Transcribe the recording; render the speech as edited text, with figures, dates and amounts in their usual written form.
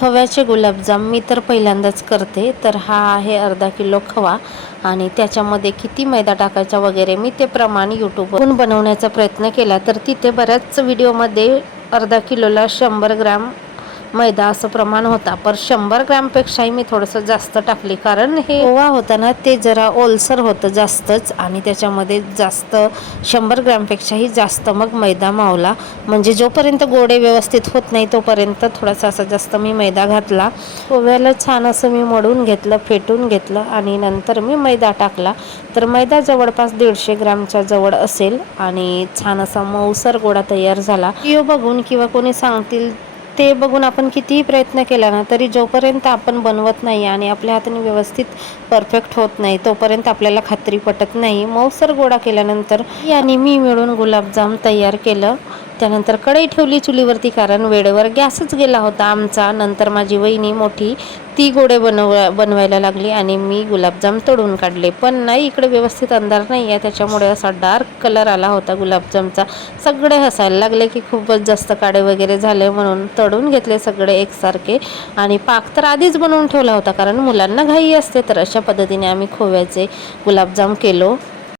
खव्याचे गुलाबजाम मी तर पहिल्यांदाच करते। तर हा आहे अर्धा किलो खवा आणि त्याच्यामध्ये किती मैदा टाकायचा वगैरे मी ते प्रमाण यूट्यूबवरून बनवण्याचा प्रयत्न केला। तर तिथे बऱ्याच व्हिडिओमध्ये अर्धा किलोला 100 ग्रॅम मैदा असं प्रमाण होता, पर 100 ग्रॅमपेक्षाही मी थोडंसं जास्त टाकली, कारण हे खवा होता ना ते जरा ओलसर होतं जास्तच आणि त्याच्यामध्ये जास्त 100 ग्रॅमपेक्षाही जास्त मग मैदा मावला। म्हणजे जोपर्यंत गोडे व्यवस्थित होत नाही तोपर्यंत थोडासा असा जास्त मी मैदा घातला। खव्याला छान असं मी मळून घेतलं, फेटून घेतलं आणि नंतर मी मैदा टाकला। तर मैदा जवळपास 150 ग्रॅमच्या जवळ असेल आणि छान असा मऊसर गोळा तयार झाला। व्हिडिओ बघून किंवा कोणी सांगतील ते बघून आपण कितीही प्रयत्न केला ना तरी जोपर्यंत आपण बनवत नाही आणि आपल्या हाताने व्यवस्थित परफेक्ट होत नाही तोपर्यंत आपल्याला खात्री पटत नाही। मऊसर गोळा केल्यानंतर आणि मी मिळून गुलाबजाम तयार केलं। त्यानंतर कढई ठेवली चुलीवरती, कारण वेळेवर गॅसच गेला होता आमचा। नंतर माझी वहिनी मोठी ती गोडे बनवायला लागली आणि मी गुलाबजाम तळून काढले। पण नाही, इकडे व्यवस्थित अंधार नाही आहे त्याच्यामुळे असा डार्क कलर आला होता गुलाबजामचा। सगळे हसायला लागले की खूपच जास्त काळे वगैरे झाले, म्हणून तळून घेतले सगळे एकसारखे आणि पाक तर आधीच बनवून ठेवला होता कारण मुलांना घाई असते। तर अशा पद्धतीने आम्ही खोव्याचे गुलाबजाम केलो।